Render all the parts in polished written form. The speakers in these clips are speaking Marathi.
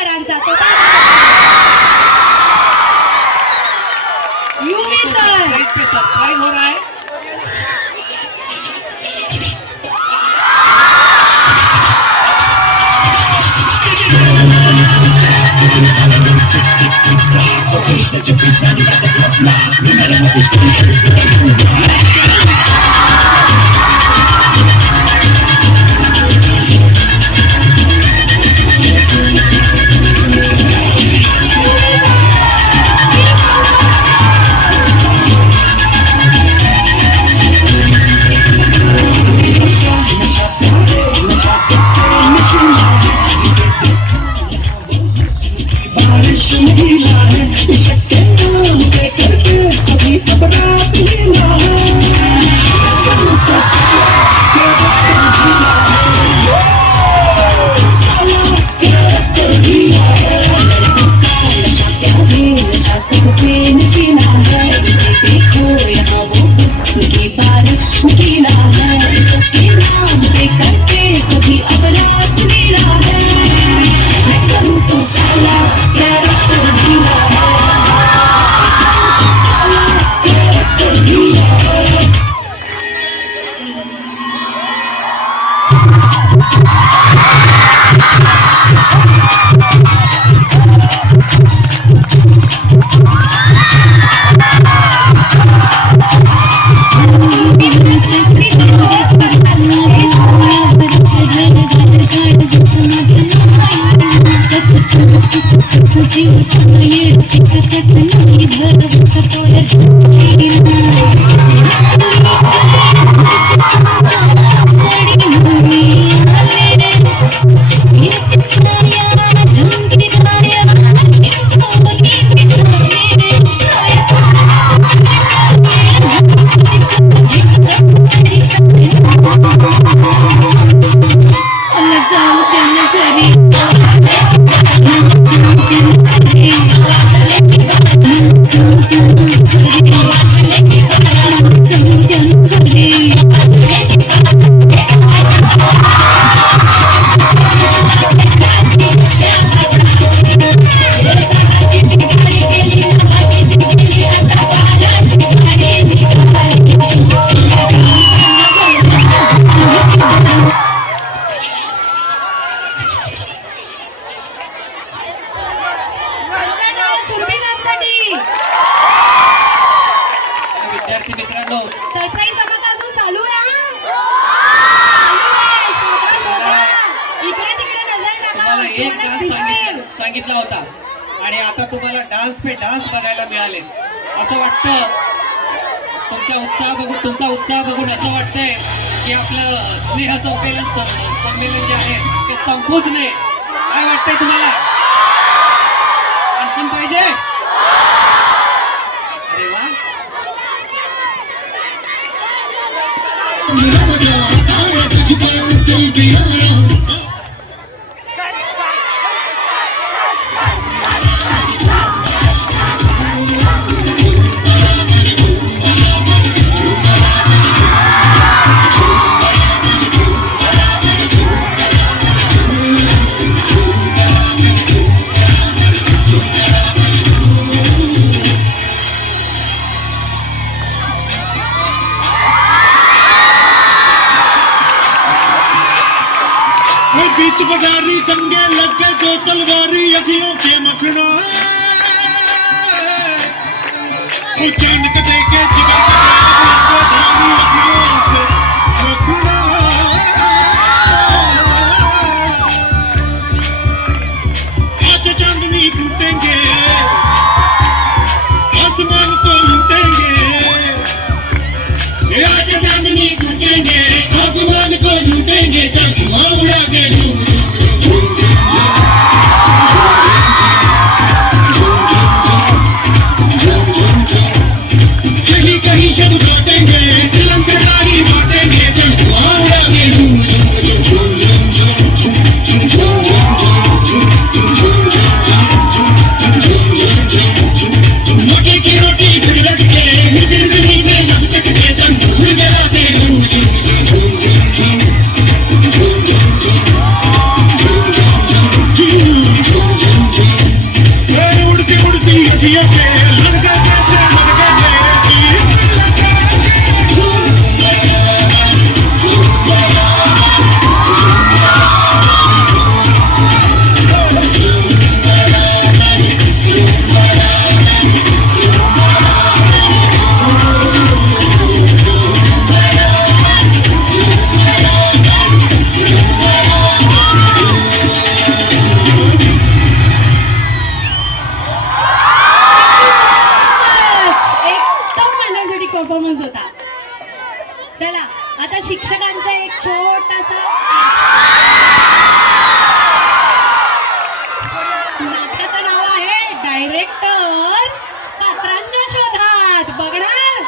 सरांचा तो युवी सर सब्सक्राइब हो रहा है। विद्यार्थी मित्रांनो सरप्राईज अजून चालू आहे इकडे तिकडे नजर तुम्हाला एक डान्स सांगितला होता आणि आता तुम्हाला डान्स पे डान्स बघायला मिळाले। असं वाटतं तुमचा उत्साह बघून असं वाटतंय की आपलं स्नेह संमेलन जे आहे ते संपूच नये। काय वाटतंय तुम्हाला? आणखीन पाहिजे? अरे वा, बीच बाजारी दंगे लग गए दो तलवारी अखियों के मखना अचानक देखे जिगर धारी अखियों से मखना आज चांदनी टूटेंगे आसमान को लूटेंगे आज चांदनी टूटेंगे आसमान को लूटेंगे चंद्रमा उड़ा के अखियों के लग गए एकदम मंडळासाठी परफॉर्मन्स होता. चला आता शिक्षकांचा एक छोटासा नाटकाचं नाव आहे डायरेक्टर पात्रांच्या शोधात. बघणार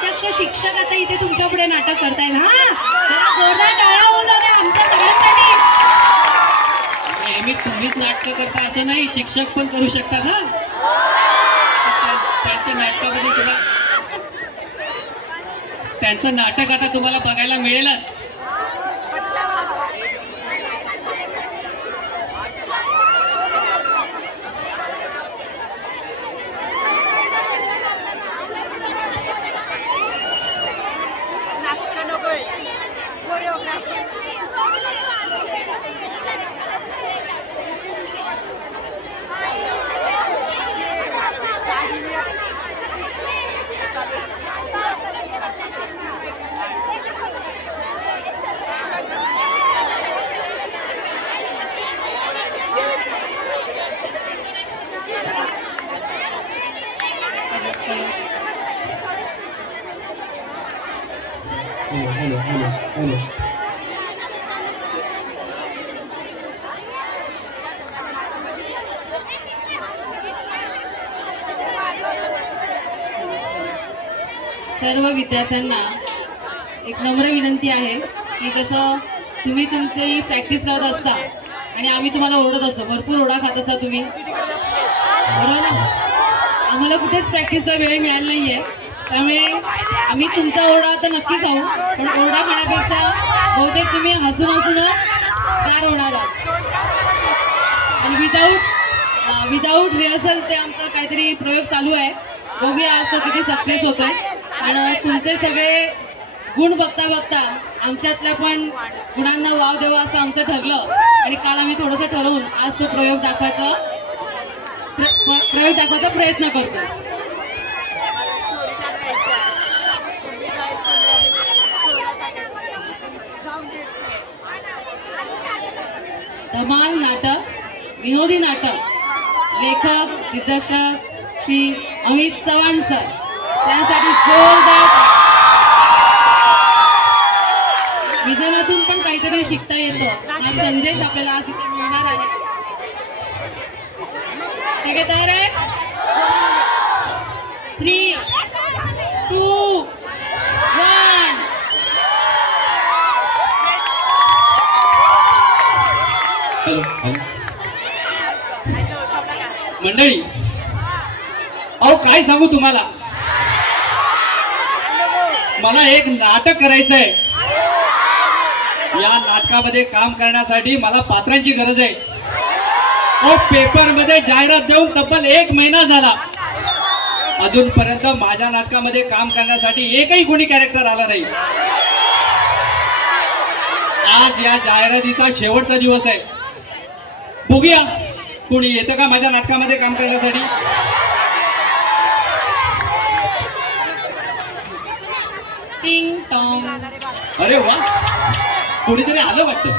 प्रत्यक्ष शिक्षक आता इथे तुमच्या पुढे नाटक करतायत. हा जरा जोरदार टाळ्या बोलवू द्या आमच्या सगळ्यांसाठी. नेहमी तुम्हीच नाटकं करता असं नाही, शिक्षक पण करू शकतात ना. त्यांच्या नाटकाबद्दल तुला त्यांचं नाटक आता तुम्हाला बघायला मिळेलच. हॅलो. सर्व विद्यार्थ्यांना एक नम्र विनंती आहे की जसं तुम्ही तुमची प्रॅक्टिस करत असता आणि आम्ही तुम्हाला ओरडत असतो, भरपूर ओरडा खात असता तुम्ही, बरोबर ना? आम्हाला कुठेच प्रॅक्टिसला वेळ मिळाला नाही आहे, त्यामुळे आम्ही तुमचा ओरडा तर नक्की खाऊ, पण ओरडा खाण्यापेक्षा बहुतेक तुम्ही हसून हसूनच गार होणार आहात. आणि विदाऊट रिहर्सल ते आमचा काहीतरी प्रयोग चालू आहे. बघूया आज तो किती सक्सेस होतोय. आणि तुमचे सगळे गुण बघता बघता आमच्यातल्या पण गुणांना वाव द्यावा असं आमचं ठरलं आणि काल आम्ही थोडंसं ठरवून आज तो प्रयोग दाखवायचा प्रयत्न करतो. धमाल नाटक, विनोदी नाटक, लेखक दिग्दर्शक श्री अमित चव्हाण सर, त्यासाठी जोरदार. विधानातून पण काहीतरी शिकता येतं हा संदेश आपल्याला आज इथे मिळणार आहे. ठीक आहे, तयार आहे? 3, 2, 1. मंडळी, अहो काय सांगू तुम्हाला, मला एक नाटक करायचंय. या नाटकामध्ये काम करण्यासाठी मला पात्रांची गरज आहे. अहो पेपर मध्ये जाहिरात देऊन तब्बल 1 महिना झाला, अजूनपर्यंत माझ्या नाटकामध्ये काम करण्यासाठी एकही कोणी कॅरेक्टर आला नाही. आज या जाहिरातीचा शेवटचा दिवस आहे. बघूया कोणी येतं का माझ्या नाटकामध्ये काम करण्यासाठी. टिंग टॉंग. अरे वा, कोणीतरी आलं वाटतं.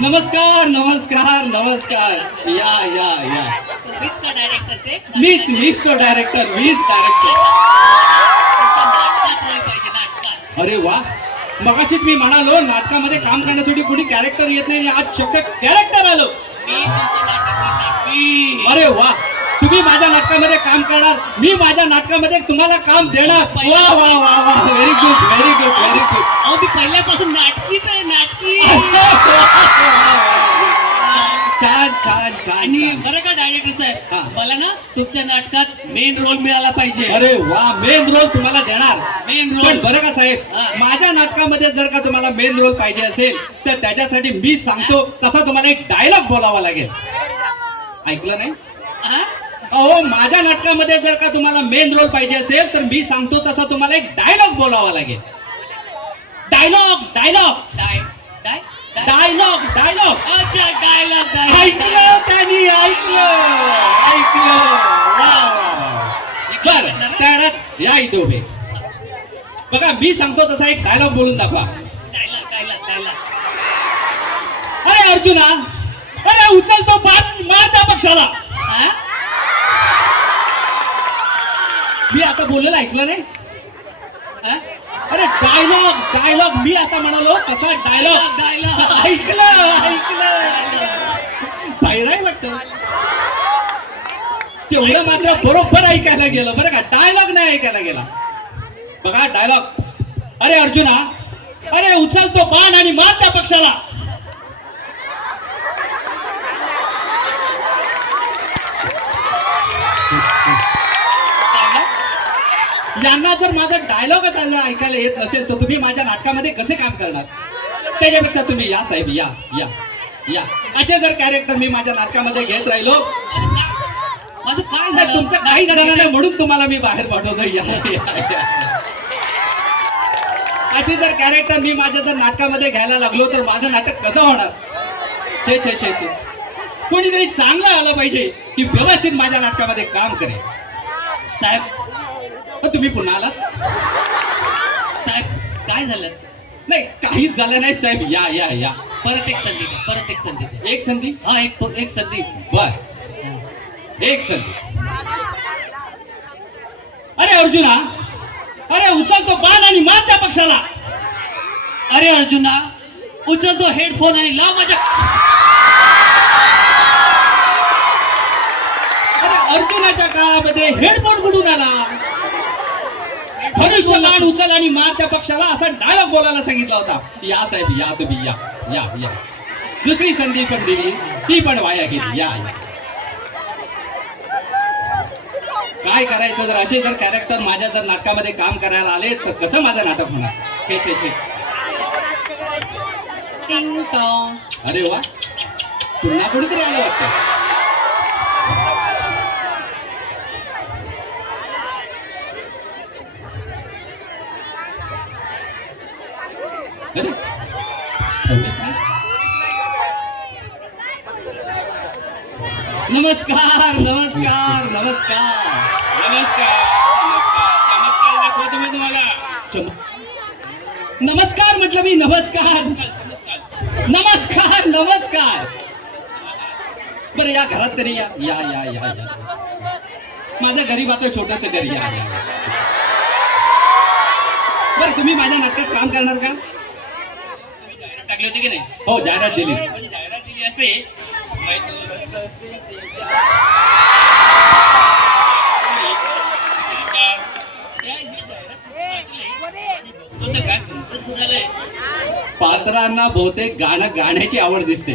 नमस्कार नमस्कार नमस्कार, या या या. मीच तो डायरेक्टर. अरे वा, मगाशीच मी म्हणालो नाटकामध्ये काम करण्यासाठी कोणी कॅरेक्टर येत नाही, आज चक्क कॅरेक्टर आलो. अरे वा, तुम्ही माझ्या नाटकामध्ये काम करणार, मी माझ्या नाटकामध्ये तुम्हाला काम देणार. वा वा वा वा, very good very good very good. अहो ती पहिल्यापासून नाटकीच आहे, नाटकी. छान छान छान आणि छान. बरं का डायरेक्टर हा. साहेब, मला ना तुमच्या नाटकात मेन रोल मिळाला पाहिजे. अरे वा, मेन रोल तुम्हाला देणार. मेन पण रोल. बरं का साहेब, हा. माझ्या नाटकामध्ये जर का तुम्हाला मेन रोल पाहिजे असेल तर त्याच्यासाठी मी सांगतो तसा तुम्हाला एक डायलॉग बोलावा लागेल. ऐकलं नाही? हा? अहो, माझ्या नाटकामध्ये जर का तुम्हाला मेन रोल पाहिजे असेल तर मी सांगतो तसा तुम्हाला एक डायलॉग बोलावा लागेल. डायलॉग डायलॉग डाय डाय डाय- डायलॉग डायलॉग. अच्छा, डायलॉग ऐकलं त्यांनी, ऐकलं ऐकलं. वा वा वा. बर, त्याला या इथे उभे. बघा, मी सांगतो तसा एक डायलॉग बोलून दाखवा. Dialogue dialogue dialogue. अरे अर्जुना, अरे उचल तो बाण, मार त्या पक्षाला. हा? मी आता बोललेलं ऐकलं नाही? हा? अरे डायलॉग डायलॉग, मी आता म्हणालो तसा डायलॉग. डायलॉग. ऐकलं ऐकलं. पायराय वाटतं. तेवढं मात्र बरोबर ऐकायला गेलं बरं का, डायलॉग नाही ऐकायला गेला. बघा डायलॉग. अरे अर्जुना, अरे उचल तो बाण आणि मार त्या पक्षाला. यांना जर माझा डायलॉगच जर ऐकायला येत नसेल तर तुम्ही माझ्या नाटकामध्ये कसे काम करणार? त्याच्यापेक्षा तुम्ही या साहेब, या या या. असे जर कॅरेक्टर मी माझ्या नाटकामध्ये घेत राहिलो माझं काय तर झालं? तुमचं काही झालं नाही म्हणून तुम्हाला मी बाहेर पाठवतो. या, या. अशी जर कॅरेक्टर मी माझ्या जर नाटकामध्ये घ्यायला लागलो तर माझं नाटक कसं होणार? छे छे छे छे. कोणीतरी चांगलं आलं पाहिजे की व्यवस्थित माझ्या नाटकामध्ये काम करेल. साहेब तुम्ही पुन्हा आलात? साहेब काय झालं? नाही, काहीच झालं नाही साहेब. या या या. परत एक संधी द्या, परत एक संधी द्या. एक संधी. हा, एक संधी. बर, एक संधी. अरे अर्जुना, अरे उचल तो बाण आणि मार त्या पक्षाला. अरे अर्जुना, उचल तो हेडफोन आणि लाव माझ्या. अरे अर्जुनाच्या काळामध्ये हेडफोन कुठून आला? धनुष्य बाण उचल आणि मार त्या पक्षाला असा डायलॉग बोलायला सांगितला होता. या साहेब, या तुम्ही या या या. दुसरी संधी पण दिली, ती पण वाया गेली. या या. काय करायचं, जर असे जर कॅरेक्टर माझ्या जर नाटकामध्ये काम करायला आले तर कसं माझं नाटक होणार? छे छे छे. टिंग टॉंग. अरे वा, पुन्हा कोणीतरी आलं वाटतं. अरे, नमस्कार नमस्कार नमस्कार नमस्कार. चमत्कार दाखवतो मी तुम्हाला. नमस्कार म्हटलं मी. नमस्कार नमस्कार नमस्कार. बरं, या घरात तरी या या या या या. माझं गरीबाचं छोटस घरी. या या. बरं, तुम्ही माझ्या नाटकात काम करणार का? टाकले होते की नाही? हो, जाहिरात दिली. जाहिरात दिली असे. होतं काय? तुमचंच खूप झालंय. पात्रांना बहुतेक गाणं गाण्याची आवड दिसते.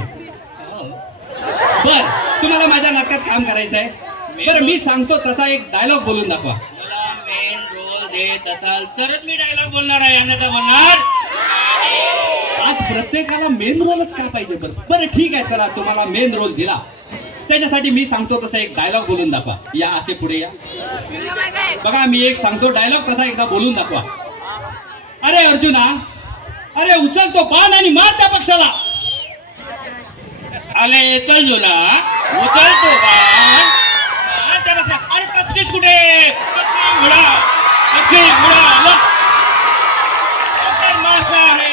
बर, तुम्हाला माझ्या नाटकात काम करायचं आहे. बरं, मी सांगतो तसा एक डायलॉग बोलून दाखवा. मला मेन रोल देत असाल तरच मी डायलॉग बोलणार आहे, अन्यथा बोलणार. आज प्रत्येकाला मेन रोलच का पाहिजे? बरं बरं, ठीक आहे, चला तुम्हाला मेन रोल दिला, त्याच्यासाठी मी सांगतो तसा एक डायलॉग बोलून दाखवा. या, असे पुढे या. बघा, मी एक सांगतो डायलॉग तसा एकदा बोलून दाखवा. अरे अर्जुना, अरे उचल तो बाण आणि मार त्या पक्षाला. आले चल जुना, उचलतो बाण. त्या पक्षा. अरे पक्षी कुठे? पक्षी घोडा, पक्षी घोडा. मासा आहे.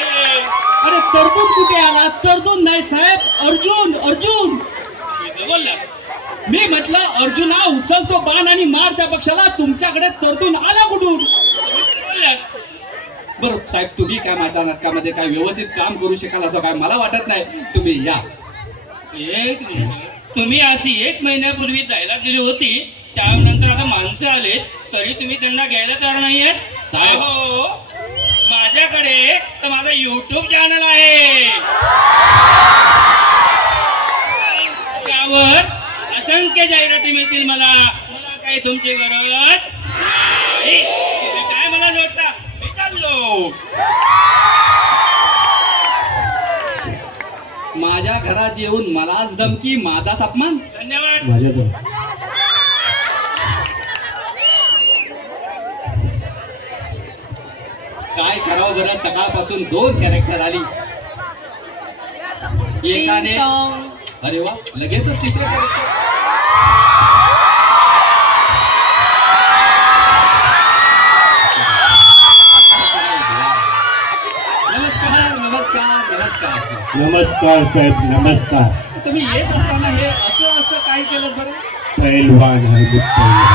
अरे तरतूद कुठे आला? तरतूद नाही साहेब, अर्जुन अर्जुन. बोलला मी म्हटलं अर्जुना, उचल तो बाण आणि मार त्या पक्षाला. तुमच्याकडे तरतूद आला कुठून? बोलला. बरं साहेब, तुम्ही काय माझ्या नाटकामध्ये काय व्यवस्थित काम करू शकाल असं काय मला वाटत नाही. तुम्ही या. एक मिनिट. तुम्ही अशी 1 महिन्यापूर्वी जायला गेली होती, त्यानंतर आता माणसं आलेत तरी तुम्ही त्यांना घ्यायला तयार नाहीयेत. साहेब. हो, माझ्याकडे तर माझा YouTube चॅनल आहे. अधिकारी मिळतील मला काही तुमची गरज नाही. तुम्ही काय मला जोडता मी चाललो. माझ्या घरात येऊन मलाच धमकी, माझाच अपमान. धन्यवाद. माझ्याजवळ काय करावं बरं, सकाळपासून 2 कॅरेक्टर आली. एकाने अरे वा, लगेचच तिसरे कॅरेक्टर. नमस्कार नमस्कार नमस्कार. नमस्कार साहेब, नमस्कार. तुम्ही येत असताना हे असं असं काय केलं बरं? पैलवान आहे मी, पैलवान.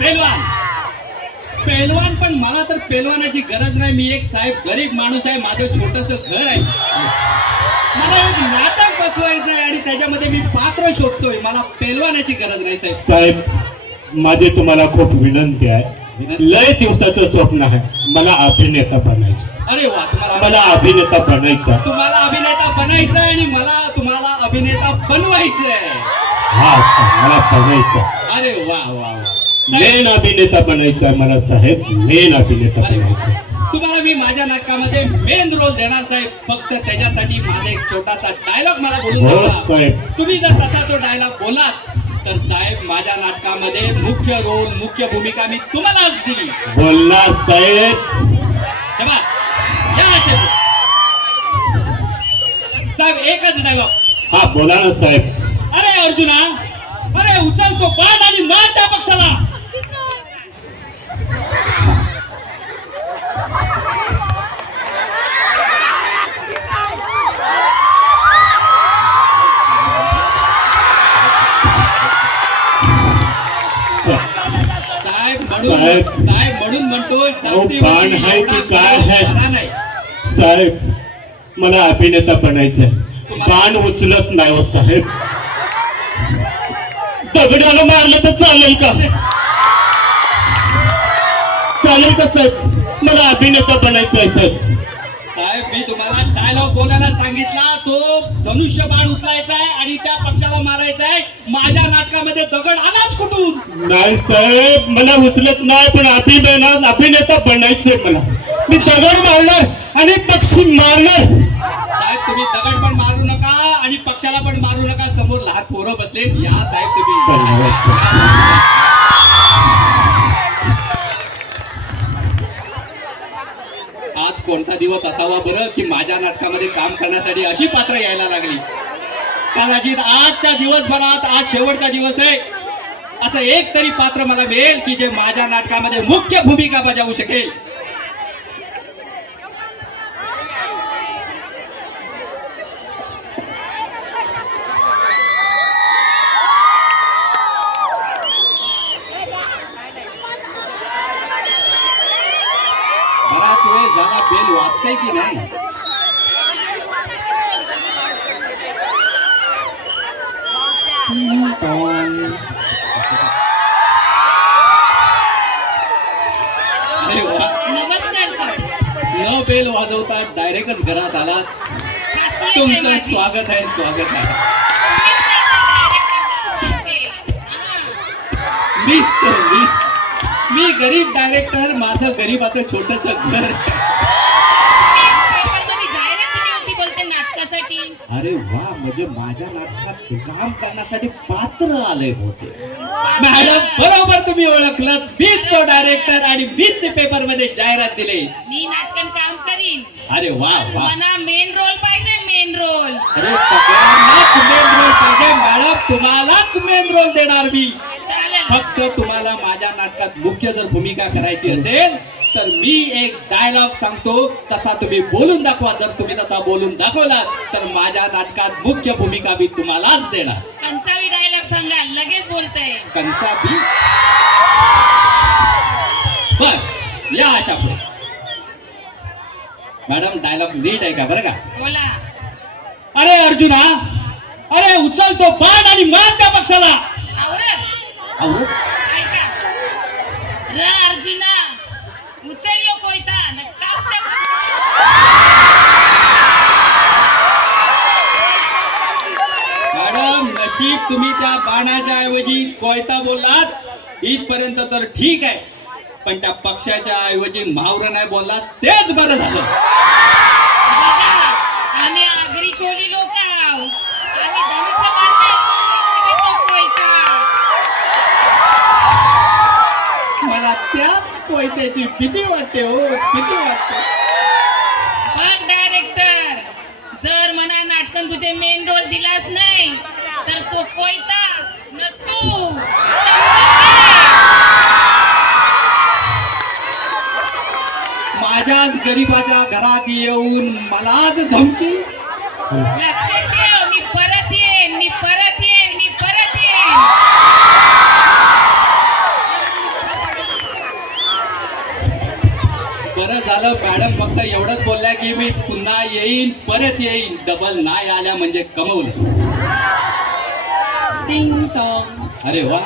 पेलवान पेलवान, पण मला तर पेलवानाची गरज नाही. मी एक साहेब गरीब माणूस आहे, माझं छोटस घर आहे. मला एक नाटक बसवायचं आहे आणि त्याच्यामध्ये मी पात्र शोधतोय. मला पेलवानाची गरज नाही साहेब. साहेब, माझी तुम्हाला खूप विनंती आहे. लय दिवसाचं स्वप्न आहे, मला अभिनेता बनायचं. अरे वा, मला अभिनेता बनायचं. तुम्हाला अभिनेता बनायचं आहे आणि मला तुम्हाला अभिनेता बनवायचं आहे. हा साहेब, मला बनायचं. अरे वा वा वा. मेन अभिनेता बनायचा मला साहेब, मेन अभिनेता अरे वा. बनायचं. तुम्हाला मी माझ्या नाटकामध्ये मेन रोल देणार साहेब. फक्त त्याच्यासाठी माझा एक छोटासा डायलॉग मला बोलून हो दाखवा. साहेब. तुम्ही जर तसा तो डायलॉग बोलात तर साहेब माझ्या नाटकामध्ये मुख्य रोल, मुख्य भूमिका मी तुम्हालाच दिली. बोलला साहेब. तेव्हा या असे. साहेब एकच डायलॉग. हा बोला ना साहेब. अरे अर्जुना, अरे उचल तो बाण आणि मार त्या पक्षाला. साहेब. साहेब म्हणून म्हणतोय. अहो, बाण आहे की काय आहे? नाही साहेब, मला अभिनेता बनायचंय. बाण उचलत नाही हो साहेब. दगडाला मारलं तर चालेल का? चालेल का साहेब? मला अभिनेता बनायचं आहे साहेब. साहेब मी तुम्हाला डायलॉग बोलायला सांगितला. तो धनुष्य बाण उचलायचा आहे आणि त्या पक्षाला मारायचा आहे. माझ्या नाटकामध्ये दगड आलाच कुठून? नाही साहेब, मला उचलत नाही, पण अभिनेता बनायचंय मला. मी दगड मारणार आणि पक्षी मारणार. साहेब तुम्ही दगड पण मारू नका आणि पक्षाला पण मारू नका. समोर लहान पोरं बसलेत. या साहेब तुम्ही. धन्यवाद साहेब. आज कोणता दिवस असावा बरं की माझ्या नाटकामध्ये काम करण्यासाठी अशी पात्र यायला लागली. कदाचित आजच्या दिवसभरात, आज शेवटचा दिवस आहे, असं एक तरी पात्र मला मिळेल की जे माझ्या नाटकामध्ये मुख्य भूमिका बजावू शकेल. बराच वेळ झाला, बेल वाजतंय की नाही? अरे वा. नमस्कार सर. न बेल वाजवता डायरेक्टच घरात आलात. तुमचं स्वागत आहे, स्वागत आहे. मी गरीब डायरेक्टर, माझं गरीबाचं छोटस घर. अरे वा, म्हणजे माझ्या नाटकात काम करण्यासाठी पात्र आले होते. मॅडम बरोबर तुम्ही ओळखलं. 20 तो डायरेक्टर आणि 20 पेपर मध्ये जाहिरात दिले. मी नाटकात काम करीन. अरे वा वा. मला मेन रोल पाहिजे, मेन रोल. अरे सगळ्यांनाच मेन रोल पाहिजे मॅडम. तुम्हालाच मेन रोल देणार मी. फक्त तुम्हाला माझ्या नाटकात मुख्य जर भूमिका करायची असेल तर मी एक डायलॉग सांगतो, तसा तुम्ही बोलून दाखवा. जर तुम्ही तसा बोलून दाखवला तर माझ्या नाटकात मुख्य भूमिका मी तुम्हालाच देणार. कंचावी डायलॉग सांगा, लगेच बोलतय. कंचाबी. बर या अशा पुढे. मॅडम डायलॉग नीट आहे का बरं का? बोला. अरे अर्जुना, अरे उचल तो बाण आणि मार त्या पक्षाला. आवरत ऐका. र अर्जुना, उचल यो कोयता. तुम्ही त्या बाणाच्या ऐवजी कोयता बोललात इथपर्यंत तर ठीक आहे, पण त्या पक्षाच्या ऐवजी महावरा नाही बोललात तेच बरं झालं. बघा, आम्ही आगरी कोळी लोक आहोत. आम्ही धनुष्य बांधले तो कोयता. मला त्याच कोयत्याची भीती वाटते हो, भीती वाटते. बघ डायरेक्टर, जर मना नाटकन तुझे मेन रोल दिलास नाही तर तो कोयता न तू. माझ्याच गरीबाच्या घरात येऊन मलाच धमकी. लक्षात ठेव, मी परत येईन, मी परत येईन, मी परत येईन. बरं झालं मॅडम फक्त एवढंच बोलल्या की मी पुन्हा येईन, परत येईन. डबल नाही आल्या म्हणजे कमवलं. टिंग टॉंग. अरे वा.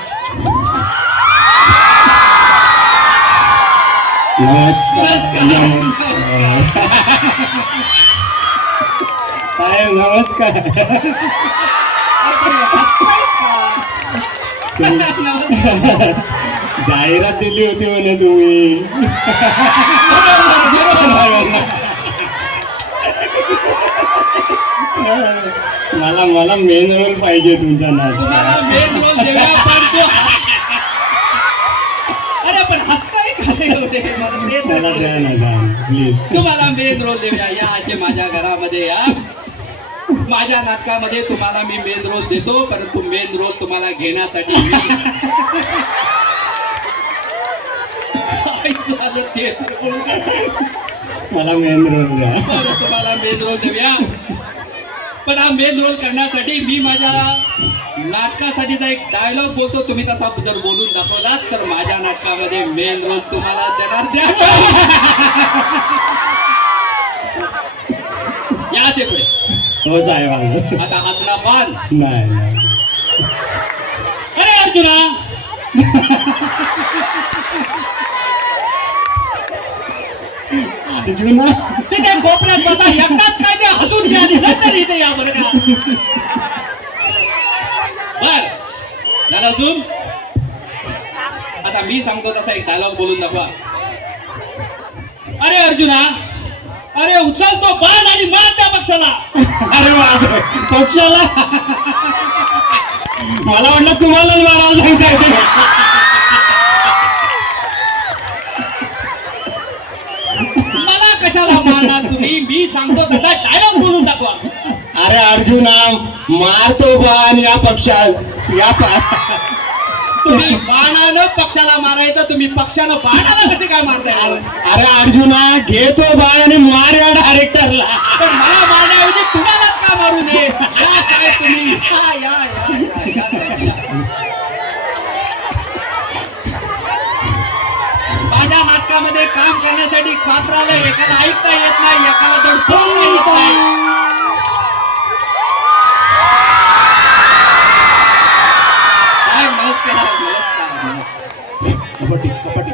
साहेब नमस्कार. जाहिरात दिली होती म्हणे तुम्ही. मला मेन रोल पाहिजे तुमच्या तुम्हाला नाटकात. मेन रोल देऊया पण तो अरे पण हसताय का एवढे? मला ते तर मला द्या ना द्या प्लीज. तुम्हाला मेन रोल देऊया, या असे माझ्या घरामध्ये या. माझ्या नाटकामध्ये तुम्हाला मी मेन रोल देतो, परंतु मेन रोल तुम्हाला घेण्यासाठी काय झालं ते तर बोलू नका. मला मेन रोल द्या. बरं, तुम्हाला मेन रोल देऊया, पण हा मेन रोल करण्यासाठी मी माझ्या नाटकासाठीचा एक डायलॉग बोलतो. तुम्ही तसा जर बोलून दाखवलात तर माझ्या नाटकामध्ये मेन रोल तुम्हाला देणार. द्या या असे पुढे. हो साहेब. आता हसला पान. नाही अरे अर्जुना, अर्जुना. तिथे कोपऱ्यात बसा, एकटाच काय ते हसून घ्या आणि नंतर इथे या बरं का. बर झालं हसून. आता मी सांगतो तसा एक डायलॉग बोलून दाखवा. अरे अर्जुना, अरे उचल तो बाण आणि मार त्या पक्षाला. अरे बापरे, पक्षाला. मला वाटलं तुम्हालाच मारायला सांगताय ते. मला कशाला मारणार तुम्ही? मी सांगतो तसा डायलॉग बोलून दाखवा. अरे अर्जुना, मारतो बाण या पक्षाला. या तुम्ही बाणानं पक्षाला मारायचं, तुम्ही पक्षानं बाणाला कसे काय मारताय? अरे अर्जुना, घेतो बाण आणि मार या डायरेक्टरला. पण मला मारण्याऐवजी तुम्हालाच का मारू नये? या काय तुम्ही? या. माझ्या नाटकामध्ये काम करण्यासाठी पात्राला एकाला ऐकता येत नाही, एकाला जर बोलता येत नाही. नमस्कार. कबड्डी कबड्डी.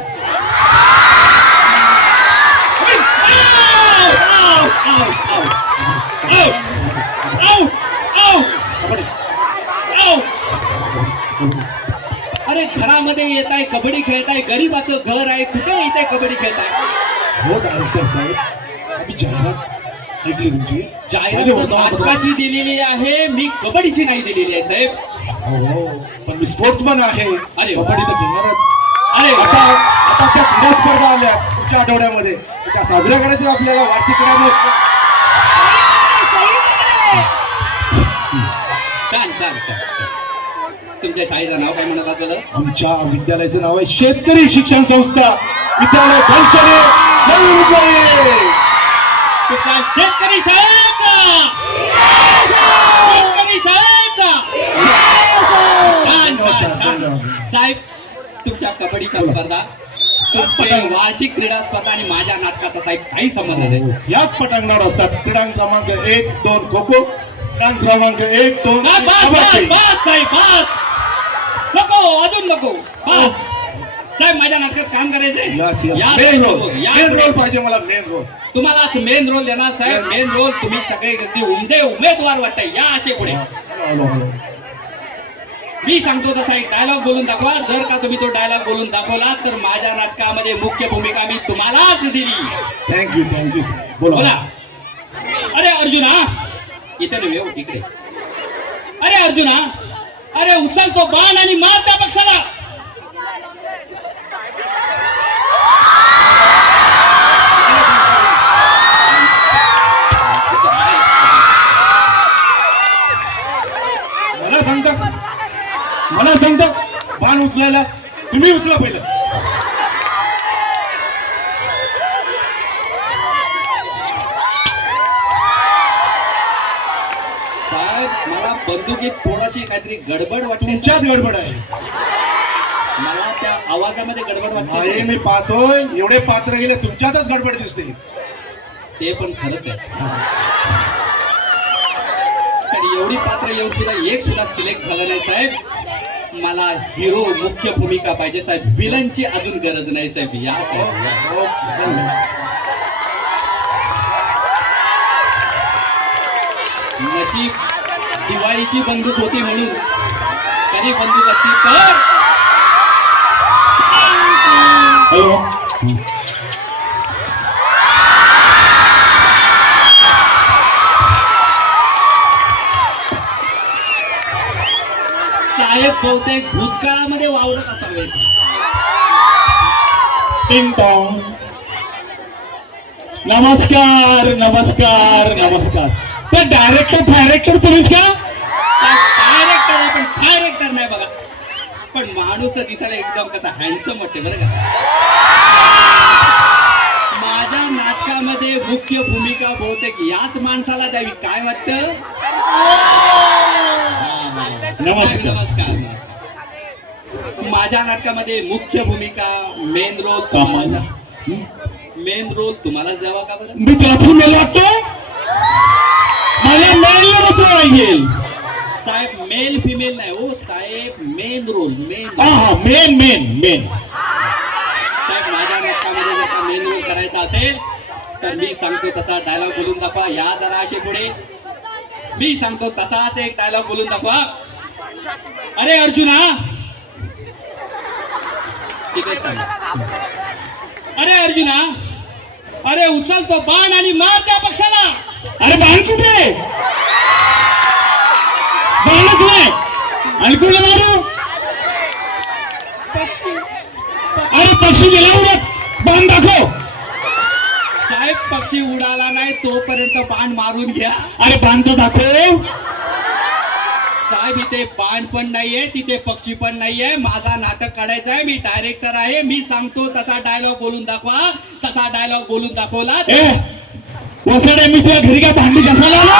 अरे घरामध्ये येत आहे, कबड्डी खेळताय, गरीबाचं घर आहे, कुठे इथे कबड्डी खेळताय? हो डायरेक्टर साहेब, आम्ही जाहिरात ऐकली तुमची. जाहिरात नाटकाची दिलेली आहे, मी कबड्डीची नाही दिलेली आहे साहेब. हो पण मी स्पोर्ट्समन आहे. अरे वा. कबड्डी तर घेणारच. अरे आता आता त्या क्रीडा स्पर्धा आल्या पुढच्या आठवड्यामध्ये, त्या साजऱ्या करायच्या आपल्याला. वार्षिक क्रीडा महोत्सव. छान छान छान. तुमच्या शाळेचं नाव काय म्हणत आहात बरं? आमच्या विद्यालयाचं नाव आहे शेतकरी शिक्षण संस्था विद्यालय बनसोडे, नवी मुंबई. तुमच्या शेतकरी शाळेचा, शेतकरी शाळेचा. छान छान छान. साहेब, तुमच्या कबड्डीच्या स्पर्धा, तुमचे वार्षिक क्रीडा स्पर्धा आणि माझ्या नाटकाचा साहेब काही संबंध नाही. याच पटांगणावर असतात. क्रीडांक क्रमांक 1, 2 खो खो, क्रीडांक क्रमांक 1, 2 बस बस बस बस साहेब, बस. नको, अजून नको, बस. साहेब, माझ्या नाटकात काम करायचंय. मेन रोल पाहिजे मला. मेन रोल तुम्हालाच मेन रोल देणार साहेब. मेन रोल तुम्ही सगळे अगदी उमदे उमेदवार वाटताय. या असे पुढे. मी सांगतो तसा एक डायलॉग बोलून दाखवा. जर का तुम्ही तो डायलॉग बोलून दाखवला तर माझ्या नाटकामध्ये मुख्य भूमिका मी तुम्हालाच दिली. थँक्यू बोला. बोला. अरे अर्जुना, इथे नव्हे हो, इकडे. अरे अर्जुना, अरे उचल तो बाण आणि मार त्या पक्षाला. मला सांगता बाण उचलायला तुम्ही उचला पहिलं. साहेब, मला बंदुकीत थोडाशी काहीतरी गडबड वाटते. तुमच्यात गडबड आहे. मला त्या आवाजामध्ये गडबड नाही, वाटते. मी पाहतोय एवढे पात्र गेले तुमच्यातच गडबड दिसते. ते पण खरंच आहे. तर एवढी पात्र येऊन सुद्धा एक सुद्धा सिलेक्ट झालं नाही साहेब. मला हिरो मुख्य भूमिका पाहिजे साहेब. विलनची अजून गरज नाही साहेब. या साहेब या. नशीब दिवाळीची बंदूक होती म्हणून. कधी बंदूक असती तर. साहेब बहुतेक भूतकाळामध्ये वावरत असावेत. टिंग टॉंग. नमस्कार नमस्कार नमस्कार. तर डायरेक्टर तुम्हीच का? डायरेक्टर आहे पण डायरेक्टर नाही बघा. पण माणूस तर दिसायला एकदम कसा हँडसम वाटते बरं का. माझ्या नाटकामध्ये मुख्य भूमिका बहुतेक याच माणसाला द्यावी. काय वाटतं? नमस्कार. नमस्कार. माझ्या नाटकामध्ये मुख्य भूमिका मेन रोल कामाला. मेन रोल तुम्हालाच द्यावा का बरं? मी त्यातून मेल वाटतो. मला मेल येईल. साहेब मेल फिमेल नाही हो साहेब. Main role. मेन हा मेन. साहेब माझ्या नाटकामध्ये जर का मेन रोल करायचा असेल तर मी सांगतो तसा डायलॉग बोलून दाखवा. या जरा असे पुढे. मी सांगतो तसाच एक डायलॉग बोलून दाखवा. अरे अर्जुना, तिकडे सांग. अरे अर्जुना, अरे उचल तो बाण आणि मार त्या पक्षाला. अरे बाण कुठे? बाणच नाही. आणि कुठे मारू? अरे पक्षी गेला उडत. बाण दाखव. साहेब पक्षी उडाला नाही तोपर्यंत बाण मारून घ्या. अरे बाण तर दाखव. साहेब इथे बाण पण नाहीये, तिथे पक्षी पण नाहीये. माझा नाटक काढायचा आहे. मी डायरेक्टर आहे. मी सांगतो तसा डायलॉग बोलून दाखवा. तसा डायलॉग बोलून दाखवला. वसडे मी तुझ्या घरी काय भांडी कसाला आलो?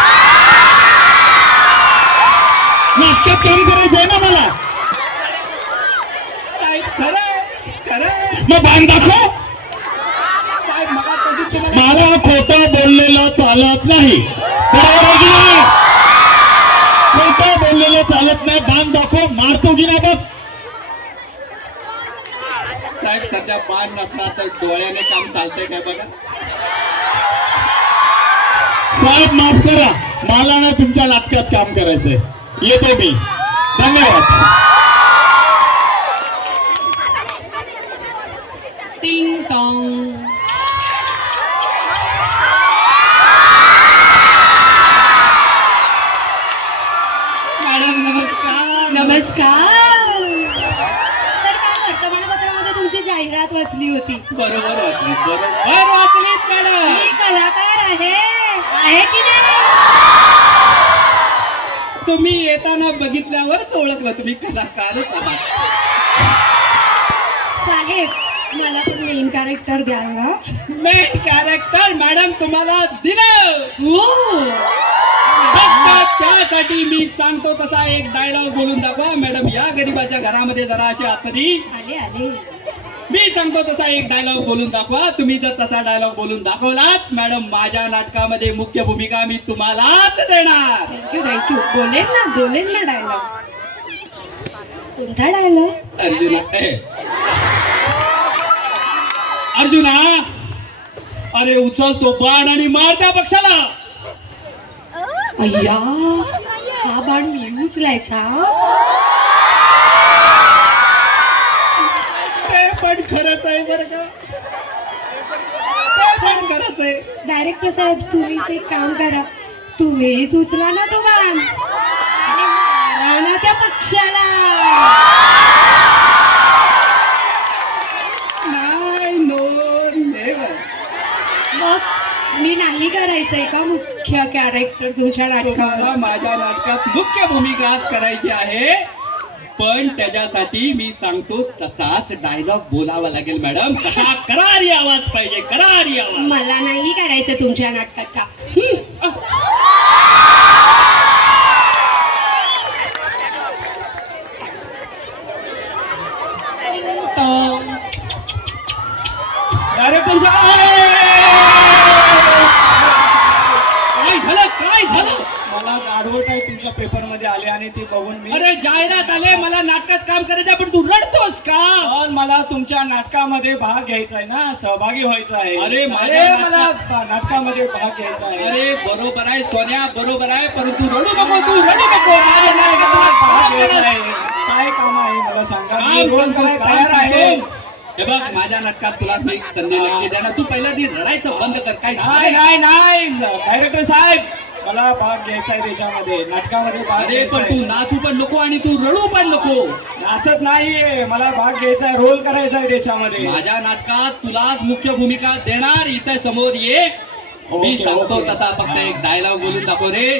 नाटकात काम करायचंय ना मला. साहेब खरं मग बाण दाखव. साहेब मला कधी तुम्हाला मला खोटं बोललेलं चालत नाही. बरोबर आहे की नाही? खोटं बोललेलं चालत नाही. बाण दाखव. मारतो की नाही बघ. साहेब सध्या बाण नसला तर डोळ्याने काम चालतंय काय बघा. साहेब माफ करा. मला ना तुमच्या नाटकात काम करायचंय. येतो मी. धन्यवाद. टिंग टॉंग. मॅडम नमस्कार. नमस्कार सर. काल वर्तमानपत्रामध्ये तुमची जाहिरात वाचली होती. बरोबर वाचलीत मॅडम. मी कलाकार आहे की नाही? तुम्ही येताना बघितल्यावरच ओळखलं तुम्ही कलाकारच आहात. साहेब मला पण मेन कॅरेक्टर द्याल ना? मेन कॅरेक्टर मॅडम तुम्हाला दिलं. हो. फक्त त्यासाठी मी सांगतो तसा एक डायलॉग बोलून दाखवा. मॅडम या गरीबाच्या घरामध्ये जरा असे आतमध्ये. आले. मी सांगतो तसा एक डायलॉग बोलून दाखवा. तुम्ही जर तसा डायलॉग बोलून दाखवलात मॅडम माझ्या नाटकामध्ये मुख्य भूमिका मी तुम्हालाच देणार. थँक्यू. बोलेन ना डायलॉग. कोणता डायलॉग? अर्जुना, अरे उचल तो बाण आणि मार त्या पक्षाला. अय्या, हा बाण मी उचलायचा. पण खरंच आहे बरं का, ते पण खरंच आहे. डायरेक्टर साहेब तुम्हीच एक काम करा, तुम्हीच उचला ना तो बाण आणि मारा ना त्या पक्षाला. नाही, नो नेव्हर. मग मी नाही करायचंय का मुख्य कॅरेक्टर तुमच्या नाटकाला? तुम्हाला माझ्या नाटकात मुख्य भूमिकाच करायची आहे, पण त्याच्यासाठी मी सांगतो तसाच डायलॉग बोलावा लागेल मॅडम. कसा करारी आवाज पाहिजे, करारी आवाज. मला नाही करायचं तुमच्या नाटकात का? डायरेक्टर काय झालं, काय झालं? मला आडवट आहे तुमच्या पेपर मध्ये आले आणि ते बघून मी, अरे जाहिरात आले, मला नाटकात काम करायचं, पण तू रडतोस का? पण मला तुमच्या नाटकामध्ये भाग घ्यायचा आहे ना, सहभागी व्हायचा आहे. अरे, माझ्या मला नाटकामध्ये भाग घ्यायचा आहे. अरे बरोबर आहे सोन्या, बरोबर आहे, परंतु रडू नको, तू रडू नको. नाही, नाही, मला भाग घ्यायचा आहे. काय काम आहे मला सांगा, मी रोल करायला तयार आहे. हे बघ, माझ्या नाटकात तुला मी एक संधी नक्की देणार. तू पहिला ती रडायचं बंद कर. काय नाही नाही नाही डायरेक्टर साहेब, मला भाग घ्यायचा आहे त्याच्यामध्ये, नाटकामध्ये भाग अरे घ्यायचा पण तू आहे. नाचू पण नको आणि तू रडू पण नको. नाचत नाहीये, मला भाग घ्यायचा आहे, रोल करायचा आहे त्याच्यामध्ये. माझ्या नाटकात तुलाच मुख्य भूमिका देणार. इथं समोर ये, मी ओके, सांगतो ओके. तसा फक्त एक डायलॉग बोलून दाखव रे.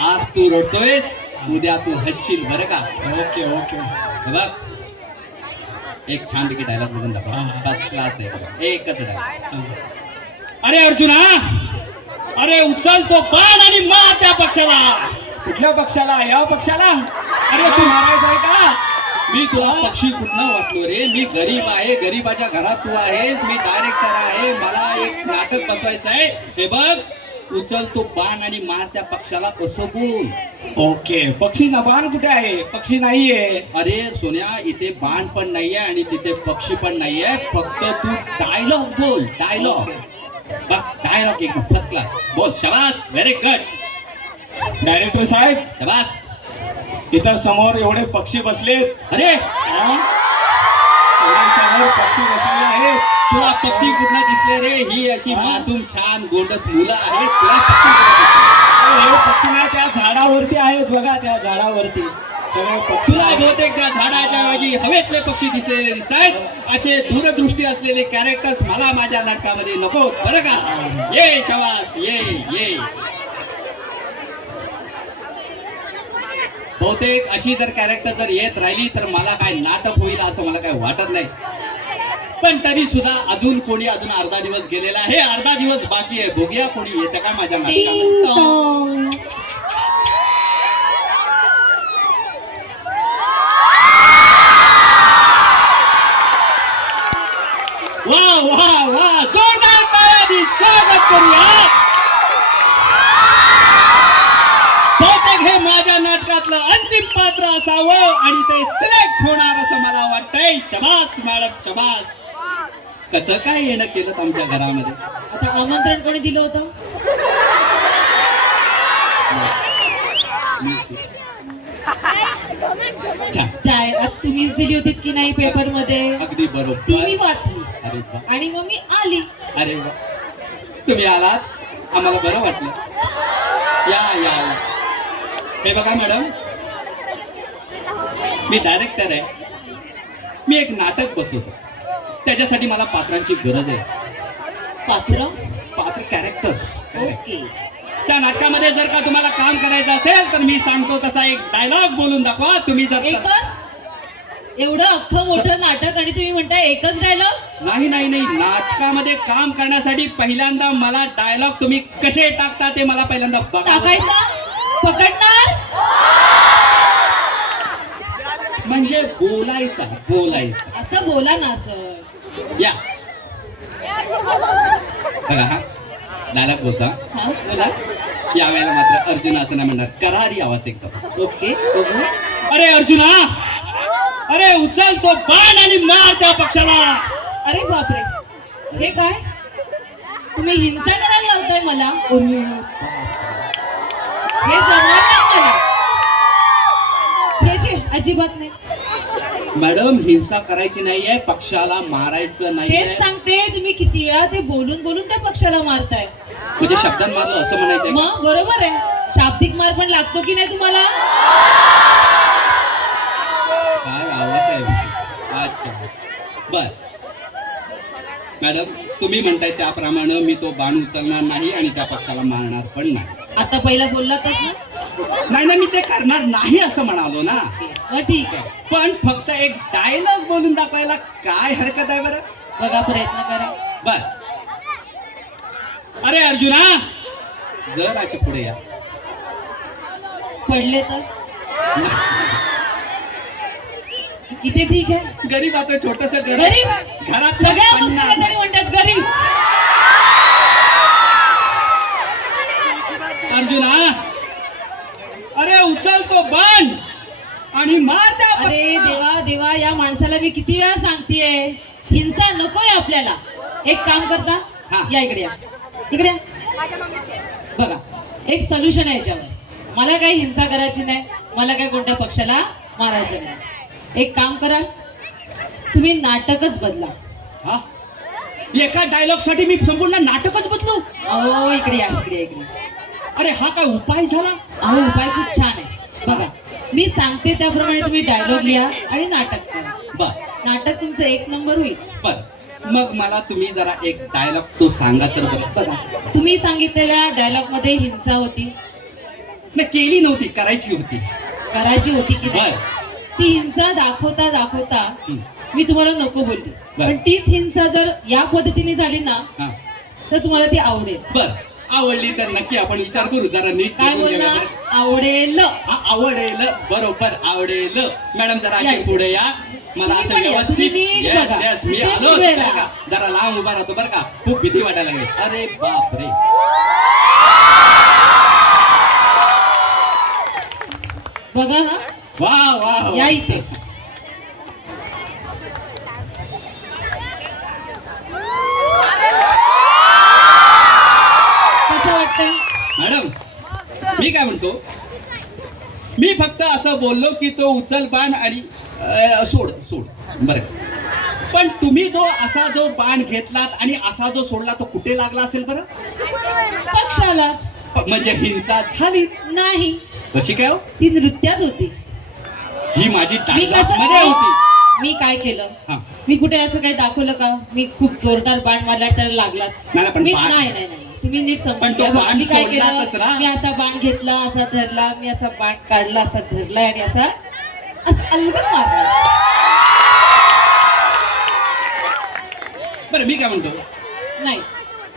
आज तू रडतोयस, उद्या तू हसशील बरं का. Okay okay. हे बघ, एक छानपैकी डायलॉग बोलून दाखव. फर्स्ट क्लास आहे, एकच डायलॉग. अरे अर्जुना, अरे उचल तो बाण आणि मार त्या पक्षाला. कुठल्या पक्षाला? या पक्षाला? अरे तू मारायचं आहे का? मी तुला पक्षी कुठनं वाटलो रे? मी गरीब आहे, गरीबाच्या घरात तू आहेस, मी डायरेक्टर आहे, मला एक नाटक बसवायचं आहे. हे बघ, उचल तो बाण आणि मार त्या पक्षाला, असं बोल. ओके. पक्षीचा बाण कुठे आहे? पक्षी नाहीये. अरे सोन्या, इथे बाण पण नाहीये आणि तिथे पक्षी पण नाहीये, फक्त तू डायलॉग बोल, डायलॉग. बघ, डायलॉग एकदम फर्स्ट क्लास बोल. शाबास, व्हेरी गुड. डायरेक्टर साहेब, शाबास. इथं समोर एवढे पक्षी बसलेत. अरे हा? एवढे समोर पक्षी बसलेले आहेत. तुला पक्षी कुठनं दिसले रे? ही अशी मासूम छान गोंडस मुलं आहेत, तुला पक्षी कुठं दिसले? हे पक्षी ना त्या झाडावरती आहेत बघा, त्या झाडावरती सगळे पक्षी तुला आहेत. बहुतेक त्या झाडाच्या ऐवजी हवेतले पक्षी दिसलेले दिसत आहेत. असे दूरदृष्टी असलेले कॅरेक्टर्स मला माझ्या नाटकामध्ये नको बरं का. ये शाबास, ये ये. बहुतेक अशी जर कॅरेक्टर जर येत राहिली तर मला काय नाटक होईल असं मला काय वाटत नाही. पण तरी सुद्धा अजून कोणी अजून अर्धा दिवस गेलेला आहे, अर्धा दिवस बाकी आहे. बघूया कोणी येतं का माझ्या नाटकामध्ये. टिंग टॉंग. वा वा वा, जोरदार टाळ्यांनी स्वागत करूया. बहुतेक हे माझ्या नाटकातलं अंतिम पात्र असावं आणि ते सिलेक्ट होणार असं मला वाटतंय. शबास मॅडम, शबास. कसं काय येणं केलं आमच्या घरामध्ये? आता आमंत्रण कोणी दिलं होतं? छान, जाहिरात तुम्हीच दिली होती की नाही पेपर मध्ये? अगदी ती मी बरोबर. वाचली अरे वा, आणि मग मी आली. अरे वा, तुम्ही आलात, आम्हाला बरं वाटलं. या या या. हे बघा मॅडम, मी डायरेक्टर आहे, मी एक नाटक बसवतो. त्याच्यासाठी मला पात्रांची गरज आहे. पात्र कॅरेक्टर्स. ओके. त्या नाटकामध्ये जर का तुम्हाला काम करायचं असेल तर मी सांगतो तसा एक डायलॉग बोलून दाखवा. तुम्ही जर एकच एवढं अख्खं मोठं नाटक आणि तुम्ही म्हणताय एकच डायलॉग? नाही नाही नाही, नाटकामध्ये काम करण्यासाठी पहिल्यांदा मला डायलॉग तुम्ही कसे टाकता ते मला पहिल्यांदा बघा. टाकायचा? पकडणार? म्हणजे बोलायचा, बोलायचा. असं बोला ना सर. या बघा, हा डायलॉग बोलता. हा बोला. यावेळेला मात्र अर्जुन असं नाही म्हणणार, करारी आवाज एकदम. ओके, बघू. अरे अर्जुना, अरे उचल तो बाण आणि मार त्या पक्षाला. अरे बापरे, हे काय? तुम्ही हिंसा करायला लावताय मला? हे जमणार नाही मला. छे छे, अजिबात नाही. मॅडम हिंसा करायची नाहीये, पक्षाला मारायचं तेच नाहीये. सांगते, तुम्ही किती वेळा ते बोलून बोलून त्या पक्षाला मारताय. म्हणजे शब्दात मारलं असं म्हणायचं. मग बरोबर आहे, शाब्दिक मार पण लागतो की नाही तुम्हाला? काय आवाज आहे. अच्छा बर मॅडम, तुम्ही म्हणताय त्याप्रमाणे मी तो बाण उचलणार नाही आणि त्या पक्षाला मारणार पण नाही. आता पहिला बोललातच ना. नाही ना, मी ते करणार नाही असं म्हणालो ना. मग ठीक आहे, पण फक्त एक डायलॉग बोलून दाखवायला काय हरकत आहे बरं? बघा प्रयत्न करा. बर. अरे अर्जुना, जर असे पुढे या. पडले तर किती ठीक आहे. गरीब आता छोटस गरीब घरात सगळ्या गोष्टी तरी म्हणतात गरीब. अर्जुना, अरे उचल तो बाण आणि मार त्या अरे देवा देवा, या माणसाला मी किती वेळा सांगतेय, हिंसा नकोय आपल्याला. एक काम करता, हा. या इकडे या, इकडे या. बघा, एक सोल्युशन आहे याच्यावर. मला काही हिंसा करायची नाही, मला काही कोणत्या पक्षाला मारायचं नाही. एक काम करा, तुम्ही नाटकच बदला. हा? एका डायलॉग साठी मी संपूर्ण नाटकच बदलू? अहो इकडे या, इकडे या, इकडे. अरे हा काय उपाय झाला? अहो उपाय खूप छान आहे. बघा, मी सांगते त्याप्रमाणे तुम्ही डायलॉग लिहा आणि नाटक करा. बर नाटक तुमचं एक नंबर होईल. बर मग मला तुम्ही जरा एक डायलॉग तो सांगा तर बरं. बघा, तुम्ही सांगितलेल्या डायलॉग मध्ये हिंसा होती, नाही केली नव्हती, करायची होती. करायची होती की नाही? बर. ती हिंसा दाखवता दाखवता हं. मी तुम्हाला नको बोलली, बर. पण तीच हिंसा जर या पद्धतीने झाली ना, हा. तर तुम्हाला ती आवडेल. बर आवडली तर नक्की आपण विचार करू. जरा नीट काय बघून घ्या बोलणार? बरं. आवडेल. हा, आवडेल, बरोबर आवडेल. मॅडम जरा या अशी इथे. पुढे या. मला तुम्ही असं पण या, तुम्ही व्यवस्थित नीट Yes, बघा. yes, मी इथेच आलो उभे बरं राहा. का. जरा लांब उभा राहतो बरं का, खूप भीती वाटायला लागली. अरे बाप रे. बघा हा, वा वा या इथे. कसं वाटतं? मॅडम, मी काय म्हणतो, मी फक्त असं बोललो की तो उचल बाण आणि सोड सोड बरं. पण तुम्ही जो बाण घेतलात आणि असा जो सोडला तो कुठे लागला असेल बरं? पक्षालाच. म्हणजे हिंसा झाली नाही, कशी काय हो? ती नृत्यात होती. ही माझी मी टाळी कसं मध्ये होती. मी काय केलं? हा. मी कुठे असं काही दाखवलं का? मी खूप जोरदार बाण मारला तर लागलाच. नाही, पण मी बाण- नाही नाही नाही, तुम्ही नीट पण समजून तो घ्या. बाण मी काय सोडलाच ना. केलं? मी असा बाण घेतला, असा धरला, मी असा बाण काढला, असा धरला आणि असा अलगद मारला. बरं मी काय म्हणतो, नाही,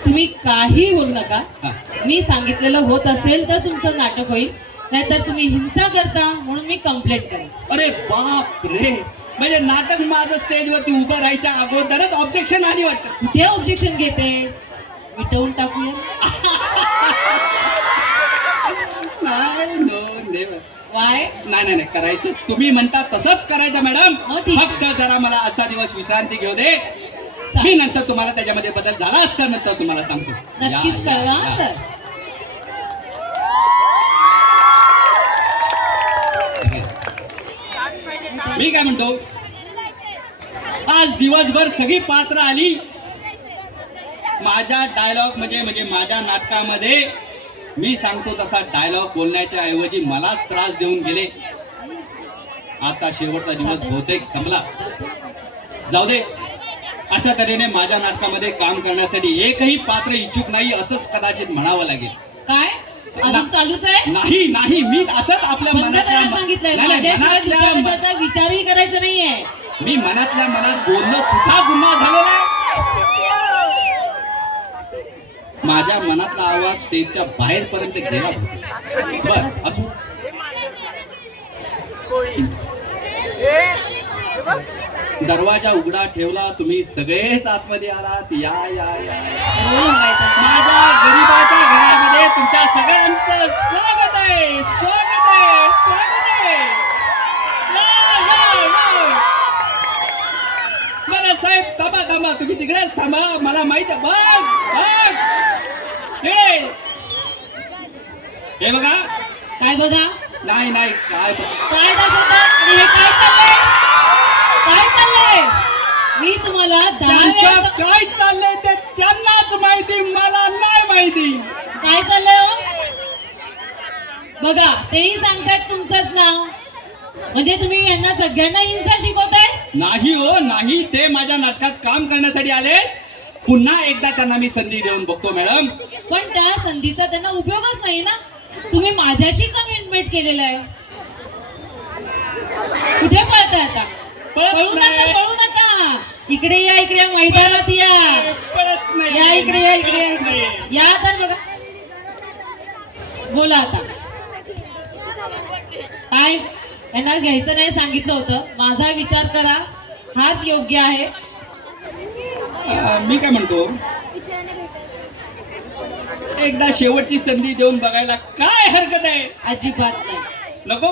तुम्ही काही बोलू नका. हा. मी सांगितलेलं होत असेल तर तुमचं नाटक होईल, नाहीतर तुम्ही हिंसा करता म्हणून मी कंप्लेंट करेन. अरे बाप रे, म्हणजे नाटक माझं स्टेजवरती उभं राहायच्या अगोदरच ऑब्जेक्शन आली वाटतं. कुठे ऑब्जेक्शन घेते? मिटवून टाकूया. नाही, no, never. वाय? नाही नाही नाही, करायचं तुम्ही म्हणता तसंच करायचं मॅडम. हो, ठीक आहे. फक्त जरा मला आजचा दिवस विश्रांती घेऊ दे. मी नंतर तुम्हाला त्याच्यामध्ये बदल झाला असता नंतर तुम्हाला सांगतो. नक्कीच या, कळवा या. सर. मी काय म्हणतो, आज दिवसभर सगळी पात्र आली माझ्या डायलॉग म्हणजे माझ्या नाटकामध्ये. मी सांगतो तसा डायलॉग बोलण्याच्या ऐवजी मलाच त्रास देऊन गेले. आता शेवटचा दिवस बहुतेक संपला. जाऊ दे, अशा तऱ्हेने माझ्या नाटकामध्ये काम करण्यासाठी एकही पात्र इच्छुक नाही असंच कदाचित म्हणावं लागेल. काय अजून चालूच आहे? नाही नाही, मी असंच आपल्या बंद करायला सांगितलंय. नाही, नाही, माझ्याशिवाय दुसऱ्या मनातल्या- कशाचा विचारही करायचा नाहीये. मी मनातल्या मनात बोलणं सुद्धा गुन्हा झालेला आहे. माझ्या मनातला आवाज स्टेजच्या बाहेर पर्यंत गेला होता. बर असो, दरवाजा उघडा ठेवला, तुम्ही सगळेच आतमध्ये आलात. या या या रोल रंगायचा. माझ्या गरीबाच्या घरामध्ये तुमच्या सगळ्यांचं स्वागत आहे, स्वागत आहे, स्वागत आहे. या, या, या. बरं साहेब, थांबा थांबा, तुम्ही तिकडेच थांबा. मला माहिती आहे. बघ बघ, हे बघा. काय बघा? नाही नाही, काय काय दाखवता? आणि हे काय चाललंय? काय चाललंय? मी तुम्हाला 10 त्यांचं वेळा काय चाललंय ते त्यांनाच माहिती, मला नाही माहिती. काय चाललंय हो? बघा तेही सांगतायत तुमचंच नाव, म्हणजे तुम्ही यांना सगळ्यांना हिंसा शिकवताय. नाही हो नाही, ते माझ्या नाटकात काम करण्यासाठी आले. पुन्हा एकदा त्यांना मी संधी देऊन बघतो मॅडम. पण त्या संधीचा त्यांना उपयोगच नाही ना. तुम्ही माझ्याशी कमिटमेंट केलेलं आहे. कुठे पळताय आता? पळू नका, पळू नका. इकडे या, इकडे या, मैदानात या. पळत नाही. या इकडे, या इकडे, या तर बघा. बोला आता. काय यांना घ्यायचं नाही सांगितलं होतं. माझा विचार करा, हाच योग्य आहे. मी काय म्हणतो, एकदा शेवटची संधी देऊन बघायला काय हरकत आहे? अजिबात नाही. नको?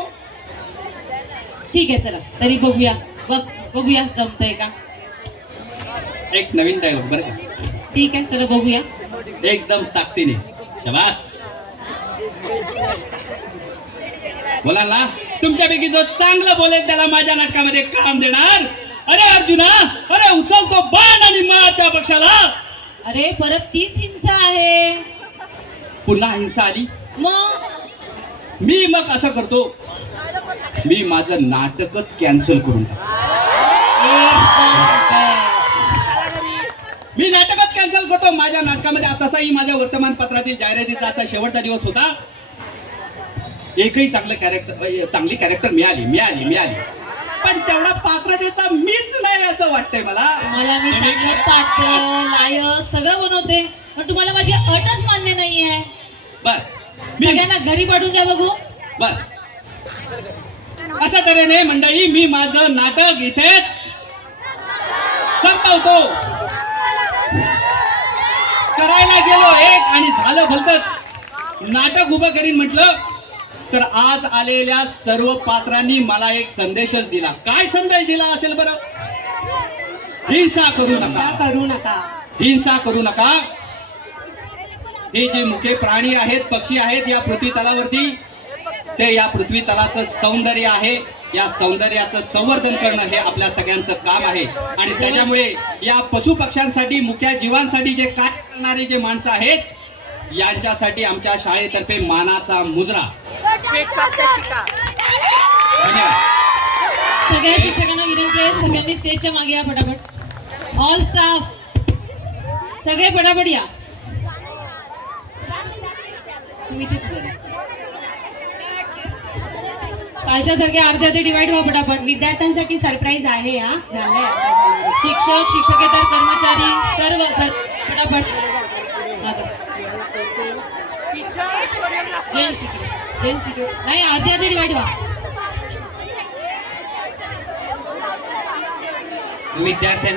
ठीक आहे चला तरी बघूया. बघूया जमतंय का. एक नवीन डायलॉग बरं का, ठीक आहे चला बघूया. एकदम ताकदीने. शाबास. बोला ना, तुमच्यापैकी जो चांगलं बोलेल त्याला माझ्या नाटकामध्ये काम देणार. अरे अर्जुना, अरे उचल तो बाण आणि मार त्या पक्षाला. अरे परत तीच हिंसा आहे. पुन्हा हिंसा आली. मग असं करतो, मी माझं नाटकच कॅन्सल करून मी नाटकच कॅन्सल करतो. माझ्या नाटकामध्ये तसाही माझ्या वर्तमानपत्रातील जाहिरातीचा आता शेवटचा दिवस होता. एकही चांगली कॅरेक्टर मिळाली पण तेवढा पात्रतेचा मीच नाही असं वाटतंय मला. मी चांगलं पात्र लायक सगळं बनवते, पण तुम्हाला माझी अटच मान्य नाहीये. बर सगळ्यांना घरी पाठवून द्या बघू. बर अशा तऱ्हेने मंडळी मी माझं नाटक इथेच संपवतो. करायला गेलो एक आणि झालं भलतंच. नाटक उभं करीन म्हटलं तर आज आलेल्या सर्व पात्रांनी मला एक संदेशच दिला. काय संदेश दिला असेल बरं? हिंसा करू नका. हिंसा करू नका. हे जे मुखे प्राणी आहेत, पक्षी आहेत या पृथ्वी तलावरती, ते या पृथ्वी तलाचं सौंदर्य आहे. या सौंदर्याचं संवर्धन करणं हे आपल्या सगळ्यांचं काम आहे. आणि त्याच्यामुळे या पशु पक्ष्यांसाठी, मुक्या जीवांसाठी जे कार्य करणारे जे माणसं आहेत, यांच्यासाठी आमच्या शाळेतर्फे मानाचा मुजरा. धन्यवाद. सगळ्या शिक्षकांना विनंती आहे, सगळ्यांनी स्टेजच्या मागे या फटाफट. ऑल स्टाफ सगळे फटाफट या. तुम्ही तेच बघा. कालच्या सारखे अर्धे डिवाइड व्हा फटाफट. विद्यार्थ्यांसाठी सरप्राईज आहे हा. झालंय आता झालंय. शिक्षक, शिक्षकेतर कर्मचारी सर्व फटाफट. जेंट्स इकडे नाही, अर्धे डिवाइड व्हा. विद्यार्थ्यांना